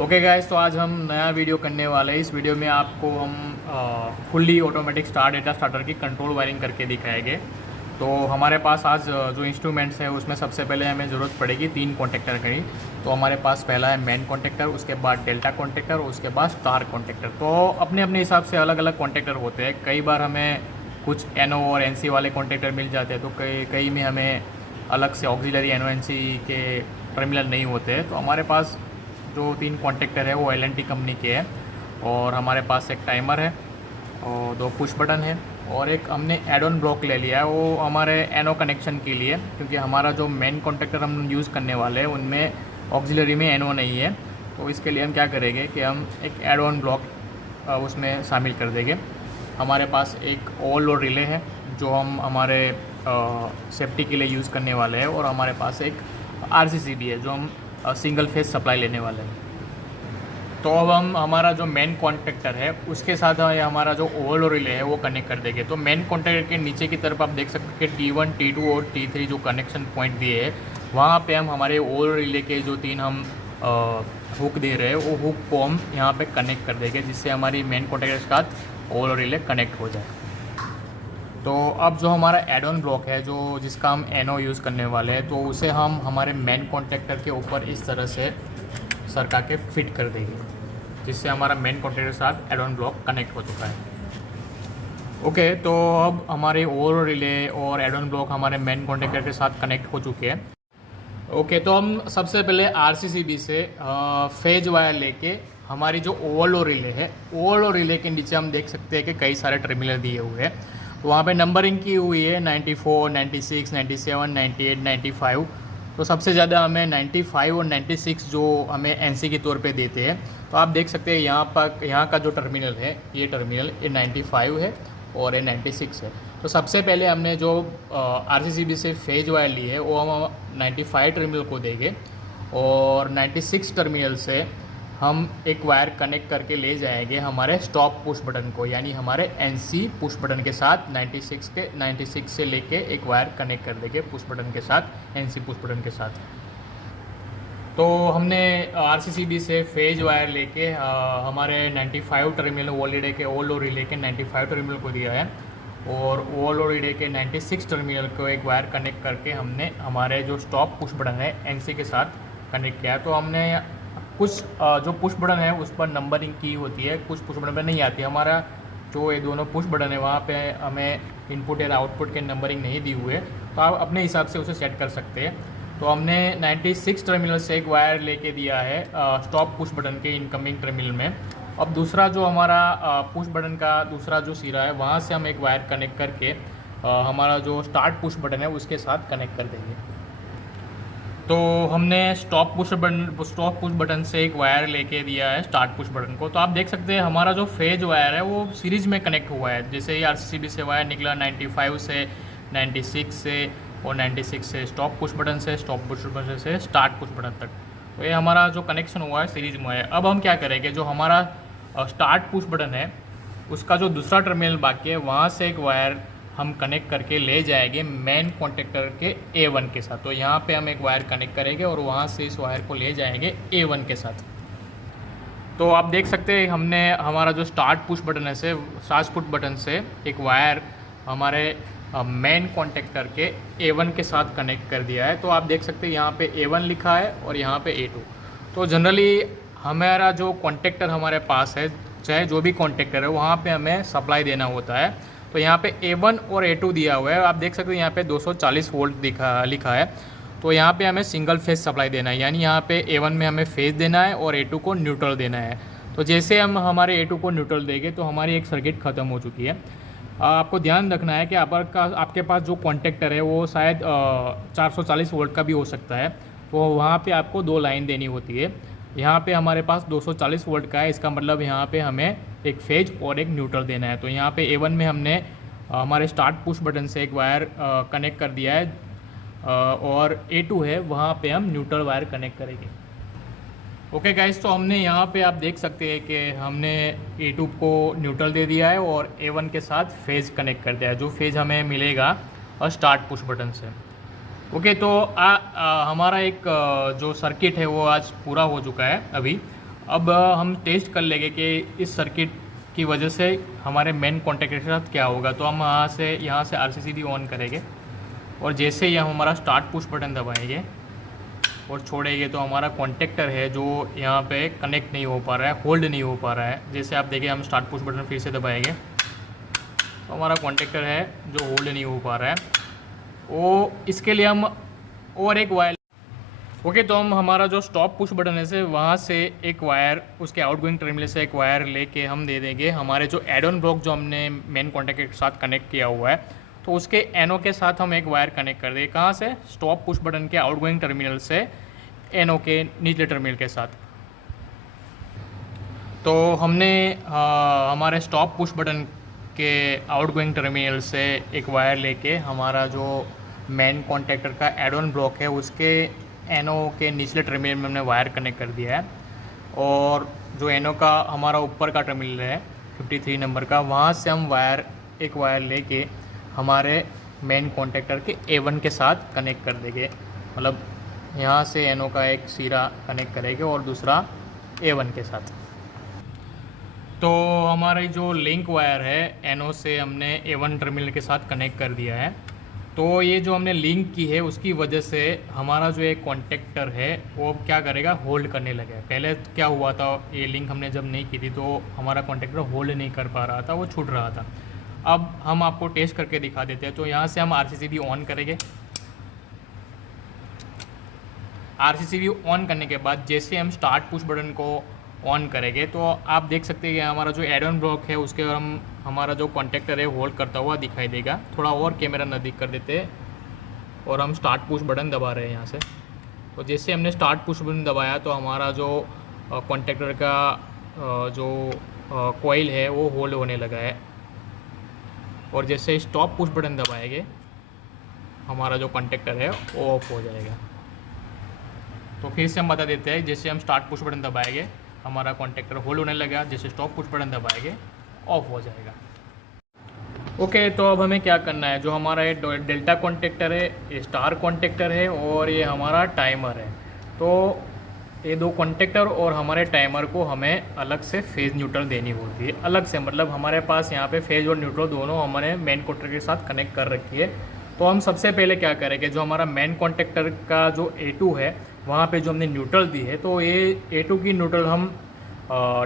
Okay guys, तो आज हम नया वीडियो करने वाले हैं। इस वीडियो में आपको हम fully automatic star data starter की कंट्रोल वायरिंग करके दिखाएंगे। तो हमारे पास आज जो इंस्ट्रूमेंट्स है उसमें सबसे पहले हमें ज़रूरत पड़ेगी 3 कॉन्टेक्टर की। तो हमारे पास पहला है मेन कॉन्टेक्टर, उसके बाद डेल्टा कॉन्टेक्टर, उसके बाद स्टार कॉन्टेक्टर। तो अपने अपने हिसाब से अलग अलग कॉन्टेक्टर होते हैं। कई बार हमें कुछ एनओ और एनसी वाले कॉन्टेक्टर मिल जाते हैं, तो कई में हमें अलग से ऑक्सिलरी एनओ एनसी के टर्मिनल नहीं होते हैं। तो हमारे पास जो 3 कॉन्टेक्टर है वो एल&टी कंपनी के हैं, और हमारे पास एक टाइमर है और 2 पुश बटन है, और एक हमने एड ऑन ब्लॉक ले लिया है वो हमारे एनओ कनेक्शन के लिए, क्योंकि हमारा जो मेन कॉन्टेक्टर हम यूज़ करने वाले हैं उनमें ऑक्सिलरी में एनओ नहीं है। तो इसके लिए हम क्या करेंगे कि हम एक एड ऑन ब्लॉक उसमें शामिल कर देंगे। हमारे पास एक ओवरलोड रिले है जो हम हमारे सेफ्टी के लिए यूज़ करने वाले हैं, और हमारे पास एक RCC भी है जो हम सिंगल फेज सप्लाई लेने वाले हैं। तो अब हम हमारा जो मेन कॉन्टेक्टर है उसके साथ हमारा जो ओवरलोड रिले है वो कनेक्ट कर देंगे। तो मेन कॉन्टेक्टर के नीचे की तरफ आप देख सकते हैं कि T1, T2 और T3 जो कनेक्शन पॉइंट दिए हैं, वहाँ पे हम हमारे ओवरलोड रिले के जो 3 हम हुक दे रहे हैं वो हुक को हम यहाँ पे कनेक्ट कर देंगे, जिससे हमारी मेन कॉन्टेक्टर के साथ ओवरलोड रिले कनेक्ट हो जाए। तो अब जो हमारा एड ऑन ब्लॉक है जो जिसका हम एनओ यूज़ करने वाले हैं, तो उसे हम हमारे मेन कॉन्टेक्टर के ऊपर इस तरह से सरका के फिट कर देंगे, जिससे हमारा मेन कॉन्टेक्टर के साथ एड ऑन ब्लॉक कनेक्ट हो चुका है। ओके, तो अब हमारे ओवरलोड रिले और एड ऑन ब्लॉक हमारे मेन कॉन्टेक्टर के साथ कनेक्ट हो चुके हैं। ओके, तो हम सबसे पहले RCCB से फेज वायर लेके हमारी जो ओवरलोड रिले है, ओवरलोड रिले के नीचे हम देख सकते हैं कि कई सारे टर्मिनल दिए हुए हैं। तो वहाँ पे नंबरिंग की हुई है 94, 96, 97, 98, 95। तो सबसे ज़्यादा हमें 95 और 96 जो हमें NC के तौर पे देते हैं। तो आप देख सकते हैं यहाँ का जो टर्मिनल है, ये टर्मिनल ये 95 है और ये 96 है। तो सबसे पहले हमने जो RCCB से फेज वायर ली है वो हम 95 टर्मिनल को देंगे, और 96 टर्मिनल से हम एक वायर कनेक्ट करके ले जाएंगे हमारे स्टॉप पुश बटन को, यानी हमारे NC पुश बटन के साथ 96 से लेके एक वायर कनेक्ट कर देंगे पुश बटन के साथ, NC पुश बटन के साथ। तो हमने RCCB से फेज वायर लेके हमारे 95 टर्मिनल ओवरलोड रिले के 95 टर्मिनल को दिया है, और ओवरलोड रिले के 96 टर्मिनल को एक वायर कनेक्ट करके हमने हमारे जो स्टॉप पुश बटन है NC के साथ कनेक्ट किया। तो हमने कुछ जो पुश बटन है उस पर नंबरिंग की होती है, कुछ पुश बटन पर नहीं आती। हमारा जो ये दोनों पुश बटन है वहाँ पे हमें इनपुट या आउटपुट के नंबरिंग नहीं दी हुई है, तो आप अपने हिसाब से उसे सेट कर सकते हैं। तो हमने 96 टर्मिनल से एक वायर लेके दिया है स्टॉप पुश बटन के इनकमिंग टर्मिनल में। अब दूसरा जो हमारा पुश बटन का दूसरा जो सिरा है वहाँ से हम एक वायर कनेक्ट करके हमारा जो स्टार्ट पुश बटन है उसके साथ कनेक्ट कर देंगे। तो हमने स्टॉप पुश बटन से एक वायर लेके दिया है स्टार्ट पुश बटन को। तो आप देख सकते हैं हमारा जो फेज वायर है वो सीरीज में कनेक्ट हुआ है। जैसे ही RCCB से वायर निकला 95 से 96 से और 96 से स्टॉप पुश बटन से स्टॉप पुश बटन से स्टार्ट पुश बटन तक, तो ये हमारा जो कनेक्शन हुआ है सीरीज में है। अब हम क्या करेंगे, जो हमारा स्टार्ट पुश बटन है उसका जो दूसरा टर्मिनल बाकी है वहाँ से एक वायर हम कनेक्ट करके ले जाएंगे मेन कॉन्टेक्टर के A1 के साथ। तो यहाँ पे हम एक वायर कनेक्ट करेंगे और वहाँ से इस वायर को ले जाएंगे A1 के साथ। तो आप देख सकते हैं हमने हमारा जो स्टार्ट पुश बटन से एक वायर हमारे मेन कॉन्टेक्टर के A1 के साथ कनेक्ट कर दिया है। तो आप देख सकते हैं यहाँ पे A1 लिखा है और यहाँ पे A2। तो जनरली हमारा जो कॉन्टेक्टर हमारे पास है, चाहे जो भी कॉन्टेक्टर है, वहाँ पे हमें सप्लाई देना होता है। तो यहाँ पे A1 और A2 दिया हुआ है। आप देख सकते हैं यहाँ पे 240 वोल्ट लिखा है। तो यहाँ पे हमें सिंगल फेज सप्लाई देना है, यानी यहाँ पे A1 में हमें फेज देना है और A2 को न्यूट्रल देना है। तो जैसे हम हमारे A2 को न्यूट्रल देंगे तो हमारी एक सर्किट ख़त्म हो चुकी है। आपको ध्यान रखना है कि आपके पास जो कॉन्टेक्टर है वो शायद 440 वोल्ट का भी हो सकता है। तो वहाँ पर आपको 2 लाइन देनी होती है। यहाँ पे हमारे पास 240 वोल्ट का है, इसका मतलब यहाँ पे हमें एक फेज और एक न्यूट्रल देना है। तो यहाँ पे A1 में हमने हमारे स्टार्ट पुश बटन से एक वायर कनेक्ट कर दिया है, और A2 है वहाँ पे हम न्यूट्रल वायर कनेक्ट करेंगे। ओके गाइस, तो हमने यहाँ पे आप देख सकते हैं कि हमने A2 को न्यूट्रल दे दिया है और A1 के साथ फेज कनेक्ट कर दिया है, जो फेज हमें मिलेगा स्टार्ट पुश बटन से। ओके, तो हमारा एक जो सर्किट है वो आज पूरा हो चुका है अभी। अब हम टेस्ट कर लेंगे कि इस सर्किट की वजह से हमारे मेन कॉन्टैक्टर के साथ क्या होगा। तो हम यहाँ से RCCB ऑन करेंगे और जैसे ही हम हमारा स्टार्ट पुश बटन दबाएंगे और छोड़ेंगे तो हमारा कॉन्टैक्टर है जो यहाँ पे कनेक्ट नहीं हो पा रहा है, होल्ड नहीं हो पा रहा है। जैसे आप देखिए हम स्टार्ट पुश बटन फिर से दबाएंगे तो हमारा कॉन्टैक्टर है जो होल्ड नहीं हो पा रहा है। वो इसके लिए हम और एक वायर ओके, तो हम हमारा जो स्टॉप पुश बटन है से वहाँ से एक वायर उसके आउटगोइंग टर्मिनल से एक वायर लेके हम दे देंगे हमारे जो एड ऑन ब्लॉक जो हमने मेन कॉन्टैक्टर के साथ कनेक्ट किया हुआ है, तो उसके एनओ के साथ हम एक वायर कनेक्ट कर देंगे। कहाँ से? स्टॉप पुश बटन के आउटगोइंग टर्मिनल से एनओ के निचले टर्मिनल के साथ। तो हमने हमारे स्टॉप पुश बटन के आउटगोइंग टर्मिनल से एक वायर लेके हमारा जो मेन कॉन्टैक्टर का एड ऑन ब्लॉक है उसके एनओ के निचले टर्मिनल में हमने वायर कनेक्ट कर दिया है। और जो एनओ का हमारा ऊपर का टर्मिनल है 53 नंबर का, वहाँ से हम एक वायर लेके हमारे मेन कॉन्टैक्टर के A1 के साथ कनेक्ट कर देंगे। मतलब यहाँ से एनओ का एक सिरा कनेक्ट करेंगे और दूसरा A1 के साथ। तो हमारी जो लिंक वायर है एनओ से हमने A1 टर्मिनल के साथ कनेक्ट कर दिया है। तो ये जो हमने लिंक की है उसकी वजह से हमारा जो एक कॉन्टैक्टर है वो क्या करेगा, होल्ड करने लगे। पहले क्या हुआ था, ये लिंक हमने जब नहीं की थी तो हमारा कॉन्टैक्टर होल्ड नहीं कर पा रहा था, वो छूट रहा था। अब हम आपको टेस्ट करके दिखा देते हैं। तो यहाँ से हम RCCB ऑन करेंगे। RCCB ऑन करने के बाद जैसे हम स्टार्ट पुश बटन को ऑन करेंगे तो आप देख सकते हैं कि हमारा जो एड ऑन ब्लॉक है उसके हमारा जो कॉन्टैक्टर है होल्ड करता हुआ दिखाई देगा। थोड़ा और कैमरा नज़दीक कर देते हैं और हम स्टार्ट पुश बटन दबा रहे हैं यहाँ से। तो जैसे हमने स्टार्ट पुश बटन दबाया तो हमारा जो कॉन्टैक्टर का जो कॉइल है वो होल्ड होने लगा है। और जैसे स्टॉप पुश बटन दबाएंगे हमारा जो कॉन्टैक्टर है वो ऑफ हो जाएगा। तो फिर से हम बता देते हैं, जैसे हम स्टार्ट पुश बटन दबाएंगे हमारा कॉन्टैक्टर होल्ड होने लगा, जैसे स्टॉप पुश बटन दबाएंगे ऑफ हो जाएगा। ओके, तो अब हमें क्या करना है, जो हमारा ये डेल्टा कॉन्टैक्टर है, ये स्टार कॉन्टैक्टर है और ये हमारा टाइमर है। तो ये दो कॉन्टैक्टर और हमारे टाइमर को हमें अलग से फेज़ न्यूट्रल देनी होती है। अलग से मतलब हमारे पास यहाँ पे फेज़ और न्यूट्रल दोनों हमारे मेन कॉन्टैक्टर के साथ कनेक्ट कर रखी है। तो हम सबसे पहले क्या करेंगे, जो हमारा मेन कॉन्टैक्टर का जो A2 है वहाँ पे जो हमने न्यूट्रल दी है, तो ये A2 की न्यूट्रल हम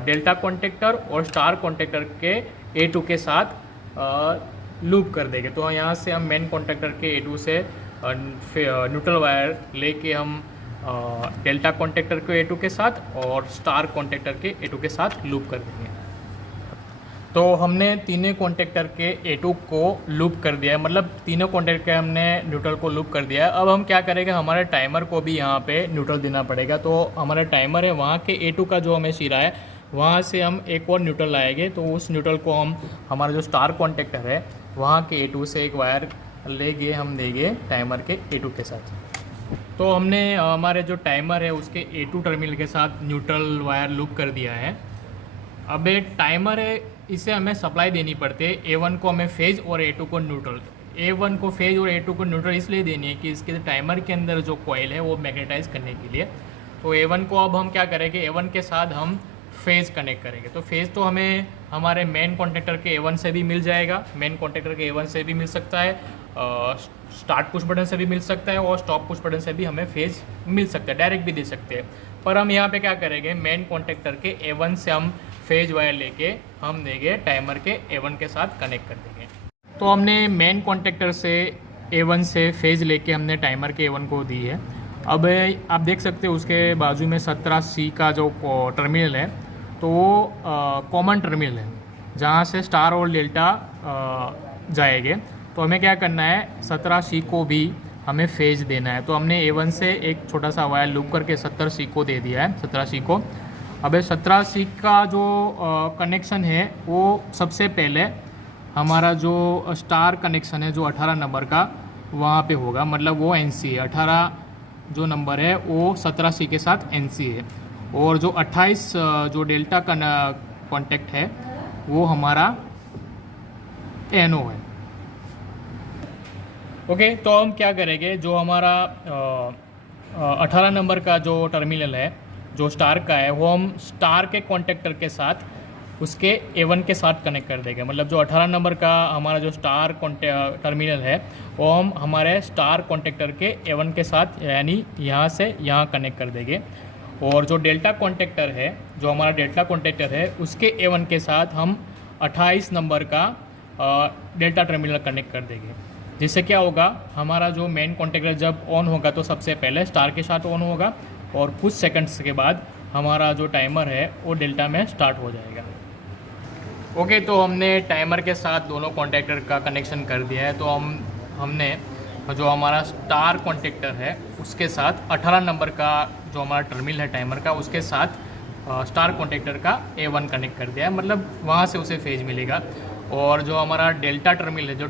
डेल्टा कॉन्टैक्टर और स्टार कॉन्टैक्टर के A2 के साथ लूप कर देंगे। तो यहाँ से हम मेन कॉन्टैक्टर के A2 से न्यूट्रल वायर लेके हम डेल्टा कॉन्टैक्टर के A2 के साथ और स्टार कॉन्टैक्टर के A2 के साथ लूप कर देंगे। तो हमने तीनों कॉन्टैक्टर के A2 को लूप कर दिया है, मतलब तीनों कॉन्टैक्टर के हमने न्यूट्रल को लूप कर दिया है। अब हम क्या करेंगे, हमारे टाइमर को भी यहाँ पे न्यूट्रल देना पड़ेगा। तो हमारा टाइमर है वहाँ के A2 का जो हमें सिरा है वहाँ से हम एक और न्यूट्रल लाएंगे। तो उस न्यूट्रल को हम हमारा जो स्टार कॉन्टैक्टर है वहाँ के A2 से एक वायर लेके हम देंगे टाइमर के A2 के साथ। तो हमने हमारे जो टाइमर है उसके A2 टर्मिनल के साथ न्यूट्रल वायर लूप कर दिया है। अब एक टाइमर है, इसे हमें सप्लाई देनी पड़ती है। A1 को हमें फेज और A2 को न्यूट्रल। A1 को फेज और A2 को न्यूट्रल इसलिए देनी है कि इसके टाइमर के अंदर जो कॉइल है वो मैग्नेटाइज करने के लिए। तो A1 को अब हम क्या करेंगे, A1 के साथ हम फेज़ कनेक्ट करेंगे। तो फेज़ तो हमें हमारे मेन कॉन्टैक्टर के A1 से भी मिल जाएगा, मेन कॉन्टैक्टर के A1 से भी मिल सकता है, स्टार्ट पुश बटन से भी मिल सकता है और स्टॉप पुश बटन से भी हमें फेज़ मिल सकता है, डायरेक्ट भी दे सकते हैं। पर हम यहाँ पे क्या करेंगे, मेन कॉन्टैक्टर के A1 से हम फेज वायर लेके हम देंगे टाइमर के A1 के साथ कनेक्ट कर देंगे। तो हमने मेन कॉन्टैक्टर से A1 से फेज लेके हमने टाइमर के A1 को दी है। अब आप देख सकते हो उसके बाजू में 17C का जो टर्मिनल है तो वो कॉमन टर्मिनल है जहाँ से स्टार और डेल्टा जाएंगे। तो हमें क्या करना है, 17C को भी हमें फेज देना है। तो हमने A1 से एक छोटा सा वायर लूप करके 70C को दे दिया है, 17C को। अब 17C का जो कनेक्शन है वो सबसे पहले हमारा जो स्टार कनेक्शन है जो 18 नंबर का वहाँ पे होगा, मतलब वो NC है। 18 जो नंबर है वो 17C के साथ NC है और जो 28 जो डेल्टा का कॉन्टैक्ट है वो हमारा NO है। ओके, तो हम क्या करेंगे, जो हमारा 18 नंबर का जो टर्मिनल है जो स्टार का है वो हम स्टार के कॉन्टेक्टर के साथ उसके A1 के साथ कनेक्ट कर देंगे। मतलब जो 18 नंबर का हमारा जो स्टार टर्मिनल है वो हम हमारे स्टार कॉन्टेक्टर के A1 के साथ यानी यहाँ से यहाँ कनेक्ट कर देंगे। और जो डेल्टा कॉन्टेक्टर है, जो हमारा डेल्टा कॉन्टेक्टर है, उसके A1 के साथ हम 28 नंबर का डेल्टा टर्मिनल कनेक्ट कर देंगे। जिससे क्या होगा, हमारा जो मेन कॉन्टेक्टर जब ऑन होगा तो सबसे पहले स्टार के साथ ऑन होगा और कुछ सेकंड्स के बाद हमारा जो टाइमर है वो डेल्टा में स्टार्ट हो जाएगा। ओके, तो हमने टाइमर के साथ दोनों कॉन्टेक्टर का कनेक्शन कर दिया है। तो हमने जो हमारा स्टार कॉन्टेक्टर है उसके साथ 18 नंबर का जो हमारा टर्मिनल है टाइमर का, उसके साथ स्टार कॉन्टेक्टर का A1 कनेक्ट कर दिया है। मतलब वहाँ से उसे फेज मिलेगा। और जो हमारा डेल्टा टर्मिनल है जो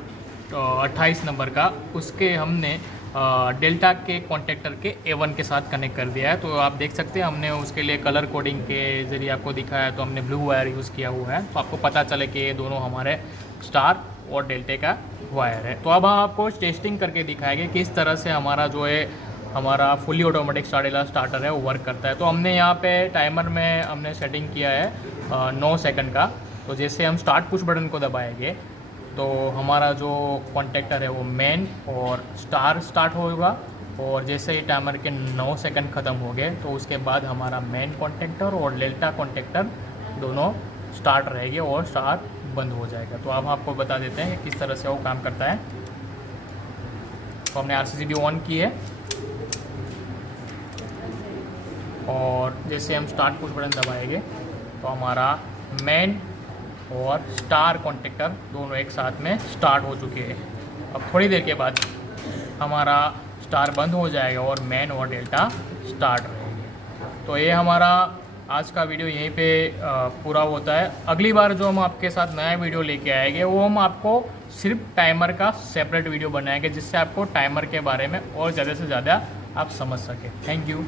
28 नंबर का, उसके हमने डेल्टा के कॉन्टेक्टर के A1 के साथ कनेक्ट कर दिया है। तो आप देख सकते हैं हमने उसके लिए कलर कोडिंग के ज़रिए आपको दिखाया, तो हमने ब्लू वायर यूज़ किया हुआ है, तो आपको पता चले कि ये दोनों हमारे स्टार और डेल्टे का वायर है। तो अब हम आपको टेस्टिंग करके दिखाएंगे किस तरह से हमारा जो है हमारा फुली ऑटोमेटिक स्टार्टर है वो वर्क करता है। तो हमने यहाँ पे टाइमर में हमने सेटिंग किया है 9 सेकंड का। तो जैसे हम स्टार्ट पुश बटन को दबाएंगे तो हमारा जो कॉन्टेक्टर है वो मेन और स्टार स्टार्ट होगा। और जैसे ही टाइमर के 9 सेकंड ख़त्म हो गए तो उसके बाद हमारा मेन कॉन्टेक्टर और डेल्टा कॉन्टेक्टर दोनों स्टार्ट रहेंगे और स्टार बंद हो जाएगा। तो अब आपको बता देते हैं कि किस तरह से वो काम करता है। तो हमने RCCB ऑन की है और जैसे हम स्टार्ट पुश बटन दबाएंगे तो हमारा मेन और स्टार कॉन्टेक्टर दोनों एक साथ में स्टार्ट हो चुके हैं। अब थोड़ी देर के बाद हमारा स्टार बंद हो जाएगा और मेन और डेल्टा स्टार्ट रहेंगे। तो ये हमारा आज का वीडियो यहीं पे पूरा होता है। अगली बार जो हम आपके साथ नया वीडियो लेके आएंगे वो हम आपको सिर्फ टाइमर का सेपरेट वीडियो बनाएंगे, जिससे आपको टाइमर के बारे में और ज़्यादा से ज़्यादा आप समझ सकें। Thank you.